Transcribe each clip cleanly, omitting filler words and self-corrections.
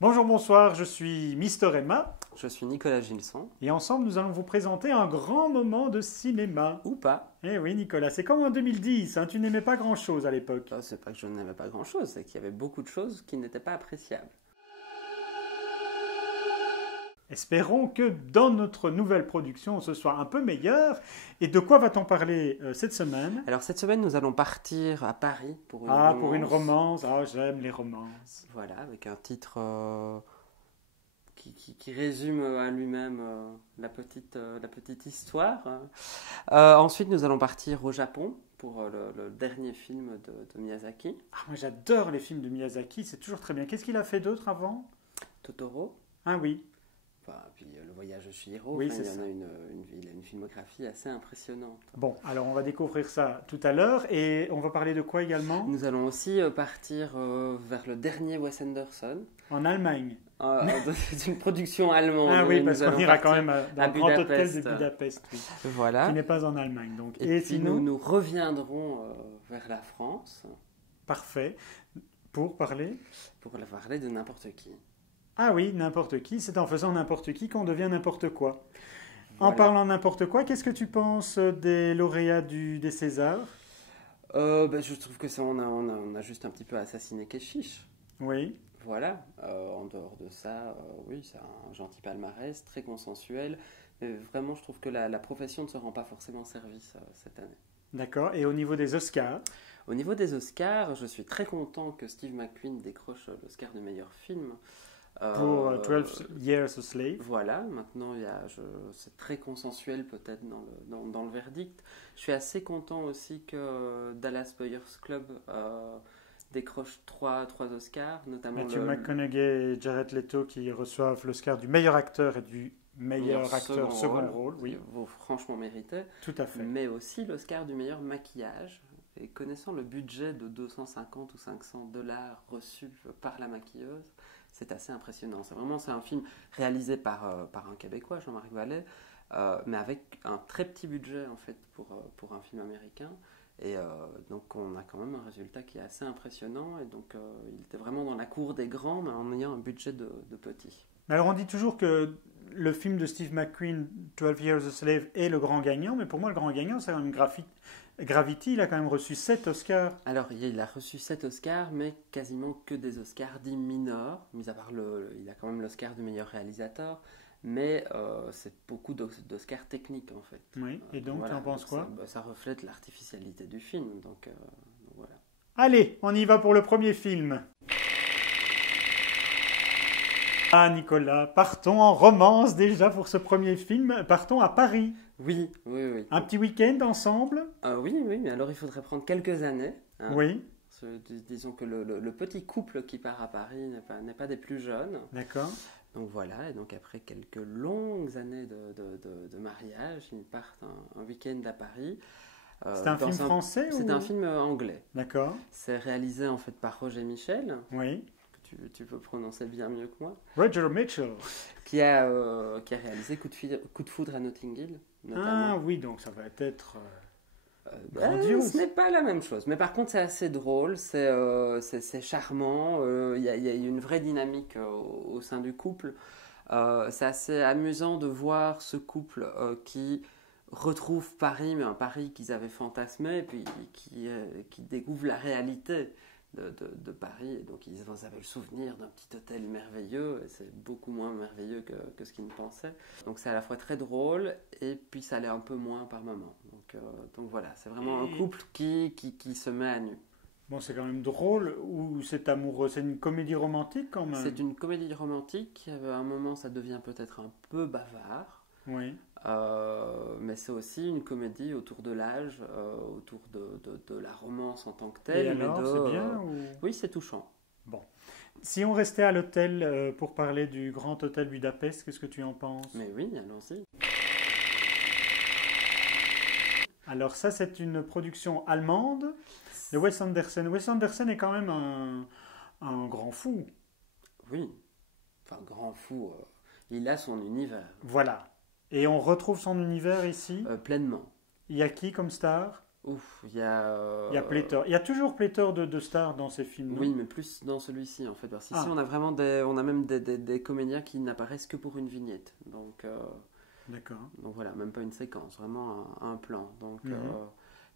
Bonjour, bonsoir, je suis Mister Emma Je suis Nicolas Gilson, et ensemble nous allons vous présenter un grand moment de cinéma. ou pas. Eh oui Nicolas, c'est comme en 2010, hein, tu n'aimais pas grand-chose à l'époque. C'est pas que je n'aimais pas grand-chose, c'est qu'il y avait beaucoup de choses qui n'étaient pas appréciables. Espérons que dans notre nouvelle production ce soit un peu meilleur. Et de quoi va-t-on parler cette semaine? Alors cette semaine, nous allons partir à Paris pour une Ah, romance. pour une romance. Ah, j'aime les romances. Voilà, avec un titre qui résume à lui-même la petite histoire. Ensuite, nous allons partir au Japon pour le dernier film de Miyazaki, Ah, moi j'adore les films de Miyazaki, c'est toujours très bien. Qu'est-ce qu'il a fait d'autre avant? Totoro. Ah oui, Enfin, puis Le Voyage de Chihiro. Oui, Enfin, c'est il y en ça. a il a une filmographie assez impressionnante. bon, alors on va découvrir ça tout à l'heure. Et on va parler de quoi également? Nous allons aussi partir vers le dernier Wes Anderson, En Allemagne. d'une production allemande. Ah oui, Nous parce qu'on allons ira quand partir même dans à le grand hôtel de Budapest. Budapest, oui, qui Voilà. n'est pas en Allemagne. Donc. Et Et puis sinon, nous reviendrons vers la France parfait, pour parler. pour parler de n'importe qui. Ah oui, n'importe qui, c'est en faisant n'importe qui qu'on devient n'importe quoi. En Voilà. parlant n'importe quoi, qu'est-ce que tu penses des lauréats des Césars? Je trouve que ça, on a juste un petit peu assassiné Keshish. Oui, Voilà. En dehors de ça, oui, c'est un gentil palmarès, très consensuel. Mais vraiment, je trouve que la profession ne se rend pas forcément service cette année. d'accord. Et au niveau des Oscars? Au niveau des Oscars, je suis très content que Steve McQueen décroche l'Oscar du meilleur film. Pour Euh, 12 Years a Slave. voilà, maintenant c'est très consensuel peut-être dans le verdict. Je suis assez content aussi que Dallas Buyers Club décroche trois Oscars, notamment Matthew McConaughey et Jared Leto qui reçoivent l'Oscar du meilleur acteur et du meilleur acteur second rôle. qui Oui, vaut franchement mérité, tout à fait. mais aussi l'Oscar du meilleur maquillage. Et connaissant le budget de 250 ou 500 dollars reçu par la maquilleuse, c'est assez impressionnant. C'est un film réalisé par un Québécois, Jean-Marc Vallée, mais avec un très petit budget en fait pour un film américain. Et donc on a quand même un résultat qui est assez impressionnant. Et donc il était vraiment dans la cour des grands, mais en ayant un budget de petit. Alors on dit toujours que le film de Steve McQueen, 12 Years a Slave, est le grand gagnant, mais pour moi le grand gagnant c'est quand même Gravity, il a quand même reçu 7 Oscars. Alors il a reçu 7 Oscars, mais quasiment que des Oscars dits mineurs, mis à part il a quand même l'Oscar du meilleur réalisateur, mais c'est beaucoup d'Oscars techniques en fait. Oui, et donc Voilà, tu en penses donc quoi? ça reflète l'artificialité du film, donc voilà. Allez, on y va pour le premier film. Ah Nicolas, partons en romance déjà pour ce premier film. Partons à Paris. Oui, oui, oui. Un petit week-end ensemble? Oui, oui, mais alors il faudrait prendre quelques années, hein. Oui, Disons que le petit couple qui part à Paris n'est pas des plus jeunes. d'accord. Donc voilà, et donc après quelques longues années de mariage, ils partent un week-end à Paris. C'est un film français C'est ou... un film anglais. D'accord, C'est réalisé en fait par Roger Michel, oui. que tu peux prononcer bien mieux que moi, Roger Mitchell. qui a réalisé Coup de foudre à Notting Hill, notamment. Ah oui, donc ça va être grandiose. Ce n'est pas la même chose, mais par contre c'est assez drôle, c'est charmant, il y a une vraie dynamique au sein du couple. C'est assez amusant de voir ce couple qui retrouve Paris, mais un Paris qu'ils avaient fantasmé, et puis qui découvre la réalité de Paris. Et donc ils avaient le souvenir d'un petit hôtel merveilleux, et c'est beaucoup moins merveilleux que ce qu'ils ne pensaient. Donc c'est à la fois très drôle, et puis ça l'est un peu moins par moments. Donc voilà, c'est vraiment un couple qui se met à nu. Bon, c'est quand même drôle ou c'est amoureux? C'est une comédie romantique quand même? C'est une comédie romantique, à un moment ça devient peut-être un peu bavard. Oui. Mais c'est aussi une comédie autour de l'âge, autour de la romance en tant que Et telle. alors, c'est bien ou... Oui, c'est touchant. Bon. Si on restait à l'hôtel pour parler du Grand Hôtel Budapest, qu'est-ce que tu en penses? Mais oui, allons-y. Alors ça, c'est une production allemande de Wes Anderson. Wes Anderson est quand même un grand fou. Oui, enfin, grand fou, il a son univers. Voilà. Et on retrouve son univers ici. Pleinement. Il y a qui comme star? Ouf, il y a. Il y a pléthore. Il y a toujours pléthore de stars dans ces films, non? Oui, mais plus dans celui-ci en fait. Parce qu'ici, Ah, on a vraiment on a même des comédiens qui n'apparaissent que pour une vignette. d'accord. Donc voilà, même pas une séquence, vraiment un plan. Mhm.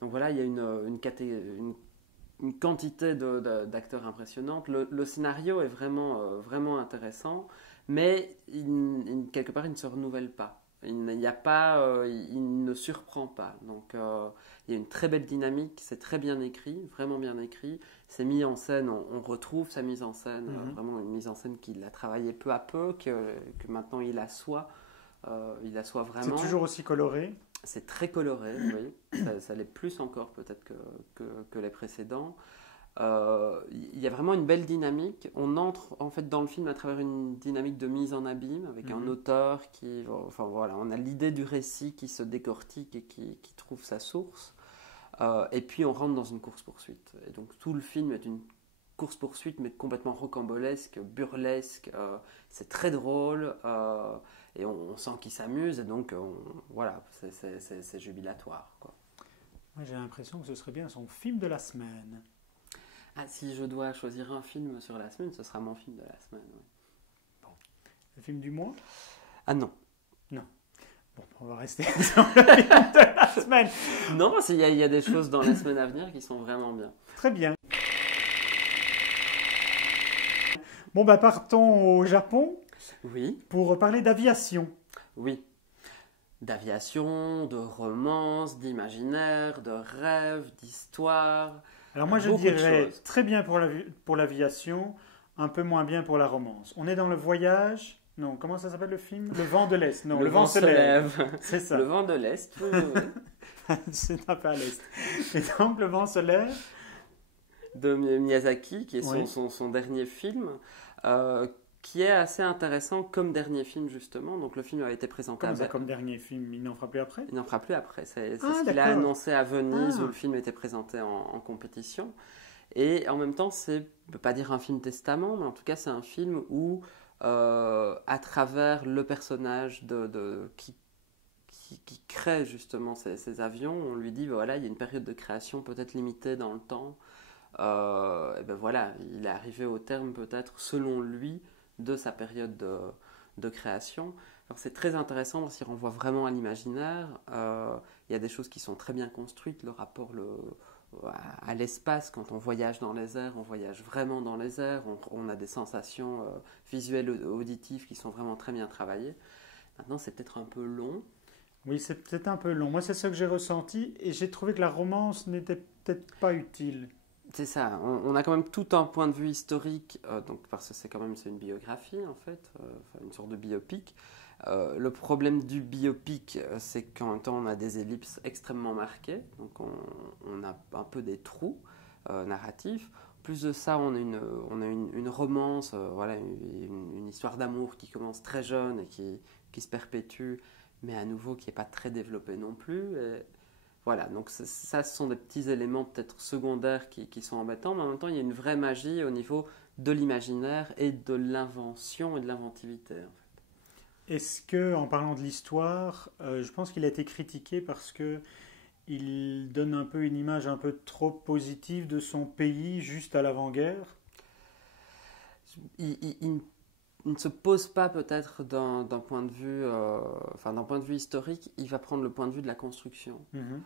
Donc voilà, il y a une quantité d'acteurs impressionnante. Le scénario est vraiment intéressant, mais quelque part, il ne se renouvelle pas. Il n'y a pas, il ne surprend pas. Il y a une très belle dynamique, c'est très bien écrit, vraiment bien écrit. C'est mis en scène, on retrouve sa mise en scène, Mhm. vraiment une mise en scène qu'il a travaillé peu à peu, que maintenant il assoit C'est vraiment. toujours aussi coloré. C'est très coloré, oui. Ça l'est plus encore peut-être que les précédents. Il y a vraiment une belle dynamique. On entre en fait dans le film à travers une dynamique de mise en abîme avec un Mhm. auteur enfin voilà, on a l'idée du récit qui se décortique et qui trouve sa source. Et puis on rentre dans une course-poursuite. Et donc tout le film est une course-poursuite mais complètement rocambolesque, burlesque. C'est très drôle. Et on sent qu'il s'amuse et donc voilà, c'est jubilatoire, quoi. Moi, j'ai l'impression que ce serait bien son film de la semaine. Ah, si je dois choisir un film sur la semaine, ce sera mon film de la semaine. Oui. Le film du mois? Ah non. Non. Bon, on va rester sur le film de la semaine. Non, parce qu'il y a des choses dans les semaines à venir qui sont vraiment bien. Très bien. Bon, bah partons au Japon Oui, pour parler d'aviation. oui. D'aviation, de romance, d'imaginaire, de rêve, d'histoire. Alors moi, je Beaucoup de dirais choses. très bien pour l'aviation, un peu moins bien pour la romance. On est dans le voyage. Non, comment ça s'appelle le film? Le vent de l'Est. Non, le vent se lève. C'est ça. Le vent de l'Est, oui, oui, oui. C'est un peu à l'Est. Et donc, le vent se lève. De Miyazaki, qui est Oui. son dernier film, euh, qui est assez intéressant comme dernier film, justement. Donc le film a été présenté Comme ça, comme dernier film, il n'en fera plus après? Il n'en fera plus après. C'est Ah, ce qu'il a d'accord. annoncé à Venise, Ah. où le film était présenté en compétition. Et en même temps, c'est, on ne peut pas dire un film testament, mais en tout cas, c'est un film où, à travers le personnage qui crée justement ces avions, on lui dit, voilà, il y a une période de création peut-être limitée dans le temps. Et ben voilà, il est arrivé au terme peut-être, selon lui, de sa période de création. Alors c'est très intéressant parce qu'il renvoie vraiment à l'imaginaire. Il y a des choses qui sont très bien construites, le rapport à l'espace, quand on voyage dans les airs, on voyage vraiment dans les airs, on a des sensations visuelles, auditives qui sont vraiment très bien travaillées. Maintenant, c'est peut-être un peu long. Oui, c'est peut-être un peu long. Moi, c'est ça que j'ai ressenti et j'ai trouvé que la romance n'était peut-être pas utile. C'est ça, on a quand même tout un point de vue historique, donc parce que c'est une biographie en fait, enfin, une sorte de biopic. Le problème du biopic, c'est qu'en même temps on a des ellipses extrêmement marquées, donc on a un peu des trous narratifs. Plus de ça, on a une romance, voilà, une histoire d'amour qui commence très jeune et qui se perpétue, mais à nouveau qui n'est pas très développée non plus. Et voilà, donc ça, ce sont des petits éléments peut-être secondaires qui sont embêtants, mais en même temps, il y a une vraie magie au niveau de l'imaginaire et de l'invention et de l'inventivité. Est-ce que, en parlant de l'histoire, je pense qu'il a été critiqué parce que il donne un peu une image un peu trop positive de son pays juste à l'avant-guerre. Il ne se pose pas peut-être d'un point de vue, enfin d'un point de vue historique, il va prendre le point de vue de la construction. Mhm.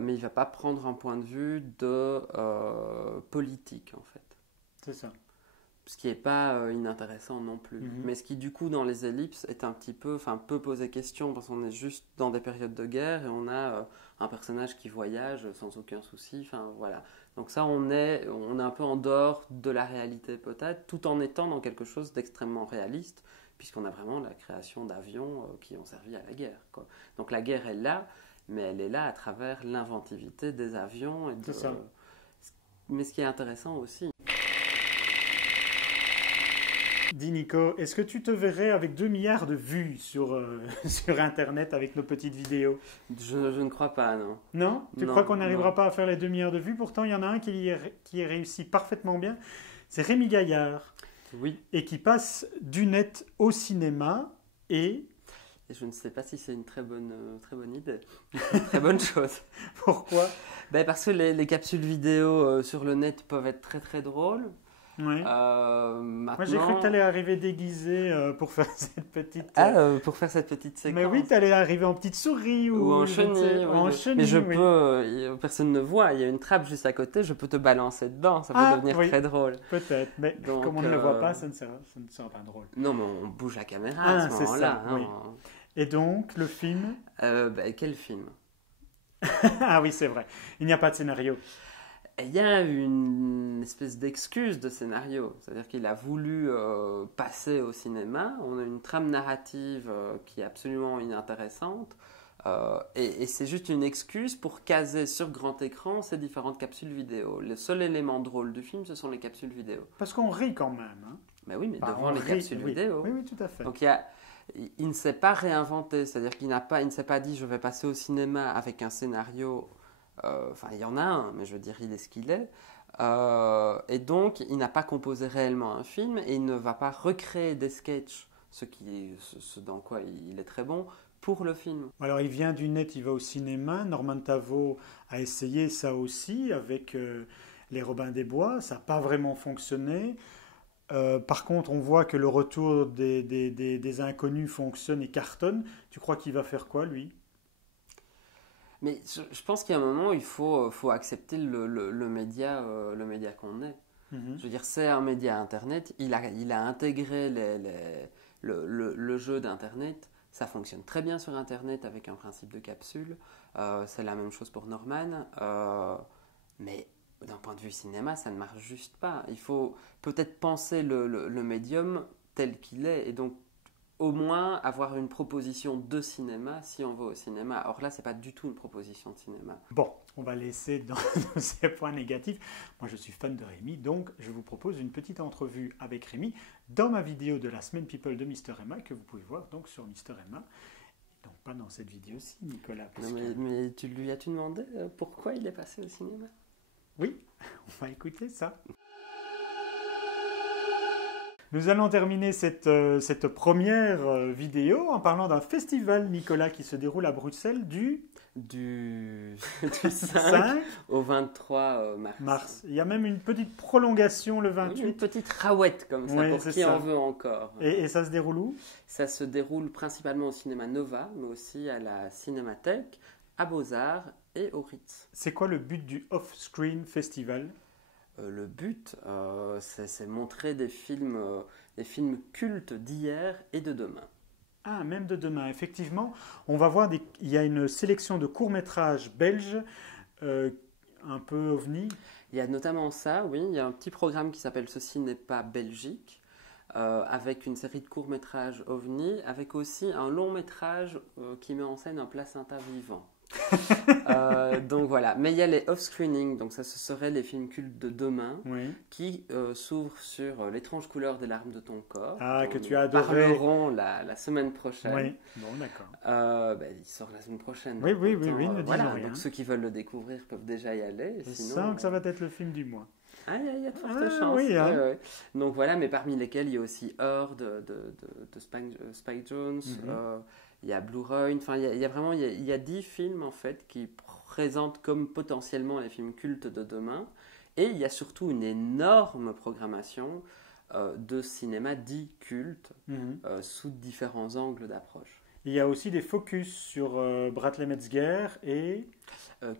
Mais il ne va pas prendre un point de vue de politique en fait. C'est ça. Ce qui n'est pas inintéressant non plus. Mhm. Mais ce qui du coup dans les ellipses est un petit peu, enfin peut poser question parce qu'on est juste dans des périodes de guerre et on a un personnage qui voyage sans aucun souci, enfin voilà. Donc ça on est un peu en dehors de la réalité peut-être, tout en étant dans quelque chose d'extrêmement réaliste, puisqu'on a vraiment la création d'avions qui ont servi à la guerre, quoi. Donc la guerre est là, mais elle est là à travers l'inventivité des avions C'est ça. Mais ce qui est intéressant aussi. Dis Nico, est-ce que tu te verrais avec 2 milliards de vues sur, sur Internet avec nos petites vidéos? Je ne crois pas, non. Non? Tu Non, crois qu'on n'arrivera non. pas à faire les 2 milliards de vues? Pourtant, il y en a un qui est réussi parfaitement bien. C'est Rémi Gaillard Oui. et qui passe du net au cinéma et Et je ne sais pas si c'est une très bonne idée, une très bonne chose. Pourquoi? Parce que les capsules vidéo sur le net peuvent être très très drôles. Oui. Moi, j'ai cru que Maintenant, tu allais arriver déguisé pour faire cette petite. pour faire cette petite séquence. Mais oui, tu allais arriver en petite souris Ou en je ne sais, chenille. en chenille, Mais je oui. peux, personne ne voit, il y a une trappe juste à côté, je peux te balancer dedans, ça peut Ah, devenir oui. très drôle. Peut-être, mais Donc, comme on ne le voit pas, ça ne sera pas drôle. Non, mais on bouge la caméra Ah, à ce c'est moment-là. ça, oui. Et donc, le film? Quel film? Ah oui, c'est vrai. Il n'y a pas de scénario. Il y a une espèce d'excuse de scénario, c'est-à-dire qu'il a voulu passer au cinéma, on a une trame narrative qui est absolument inintéressante, et c'est juste une excuse pour caser sur grand écran ces différentes capsules vidéo. Le seul élément drôle du film, ce sont les capsules vidéo. Parce qu'on rit quand même. Hein. Mais oui, mais Bah, devant on les rit, capsules oui. vidéo. Oui, oui, tout à fait. Donc il ne s'est pas réinventé, c'est-à-dire qu'il ne s'est pas dit je vais passer au cinéma avec un scénario. Enfin, il y en a un, mais je veux dire, il est ce qu'il est. Et donc, il n'a pas composé réellement un film et il ne va pas recréer des sketchs, ce dans quoi il est très bon, pour le film. Alors, il vient du net, il va au cinéma. Norman Tavo a essayé ça aussi avec les Robins des Bois. Ça n'a pas vraiment fonctionné. Par contre, on voit que le retour des inconnus fonctionne et cartonne. Tu crois qu'il va faire quoi, lui? Mais je pense qu'il y a un moment où il faut accepter le média qu'on est. Je veux dire, c'est un média Internet. Il a intégré le jeu d'Internet. Ça fonctionne très bien sur Internet avec un principe de capsule. C'est la même chose pour Norman. Mais d'un point de vue cinéma, ça ne marche juste pas. Il faut peut-être penser le médium tel qu'il est. Et donc, au moins avoir une proposition de cinéma si on va au cinéma. Or là, c'est pas du tout une proposition de cinéma. Bon, on va laisser dans ces points négatifs. Moi, je suis fan de Rémi, donc je vous propose une petite entrevue avec Rémi dans ma vidéo de la semaine People de Mister Emma que vous pouvez voir donc sur Mister Emma. Donc pas dans cette vidéo-ci, Nicolas. Non, mais tu lui as-tu demandé pourquoi il est passé au cinéma? Oui, on va écouter ça. Nous allons terminer cette première vidéo en parlant d'un festival, Nicolas, qui se déroule à Bruxelles du 5 au 23 mars. Il y a même une petite prolongation le 28. Une petite rawette comme ça, pour qui en veut encore. Et ça se déroule où? Ça se déroule principalement au cinéma Nova, mais aussi à la Cinémathèque, à Beaux-Arts et au Ritz. C'est quoi le but du Off-Screen Festival? Le but, c'est montrer des films cultes d'hier et de demain. Ah, même de demain. Effectivement, on va voir, il y a une sélection de courts-métrages belges, un peu ovni. Il y a notamment ça, oui. Il y a un petit programme qui s'appelle Ceci n'est pas Belgique, avec une série de courts-métrages ovni, avec aussi un long-métrage qui met en scène un placenta vivant. Donc voilà, mais il y a les off-screening, donc ça ce serait les films cultes de demain, oui, qui s'ouvrent sur l'étrange couleur des larmes de ton corps. Que tu as adoré. Parleront la semaine prochaine. Oui, bon d'accord. Il sort la semaine prochaine. Oui, ne voilà, rien. donc ceux qui veulent le découvrir peuvent déjà y aller. Je sinon, sens que ça va être le film du mois. Ah, il y a de fortes chances. Oui, hein. Ouais. Donc voilà, mais parmi lesquels il y a aussi Heure de Spike Jonze. Il y a Blue Ruin, enfin il y a 10 films en fait qui présentent comme potentiellement les films cultes de demain, et il y a surtout une énorme programmation de cinéma dit culte sous différents angles d'approche. Il y a aussi des focus sur Bradley Metzger et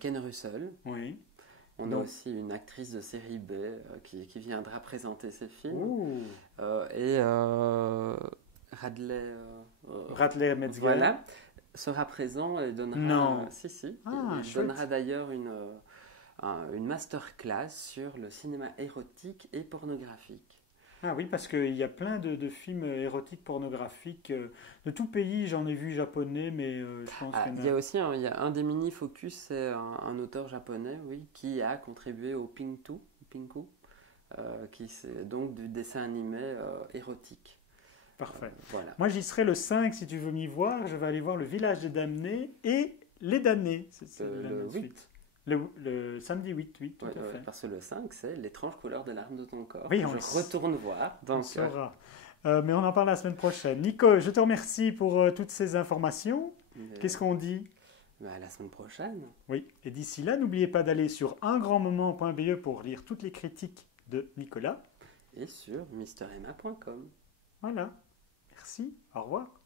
Ken Russell. Oui. On a aussi une actrice de série B qui viendra présenter ses films. Et Bradley Metzger, voilà, sera présent et donnera. Non. Il donnera d'ailleurs une masterclass sur le cinéma érotique et pornographique. Ah oui, parce qu'il y a plein de films érotiques pornographiques de tout pays. J'en ai vu japonais, mais je pense qu'il y en a. Il y a aussi un des mini-focus, c'est un auteur japonais, oui, qui a contribué au Pinku, qui c'est donc du dessin animé érotique. Parfait. Voilà. Moi, j'y serai le 5 si tu veux m'y voir. Je vais aller voir Le Village des Damnés et Les Damnés. C'est le 8. Le samedi 8, tout à fait. Parce que le 5, c'est L'étrange couleur des larmes de ton corps. Oui, je retourne voir. On saura. Mais on en parle la semaine prochaine. Nico, je te remercie pour toutes ces informations. Qu'est-ce qu'on dit? À la semaine prochaine. Oui, et d'ici là, n'oubliez pas d'aller sur ungrandmoment.be pour lire toutes les critiques de Nicolas. Et sur misteremma.com. Voilà. Merci. Au revoir.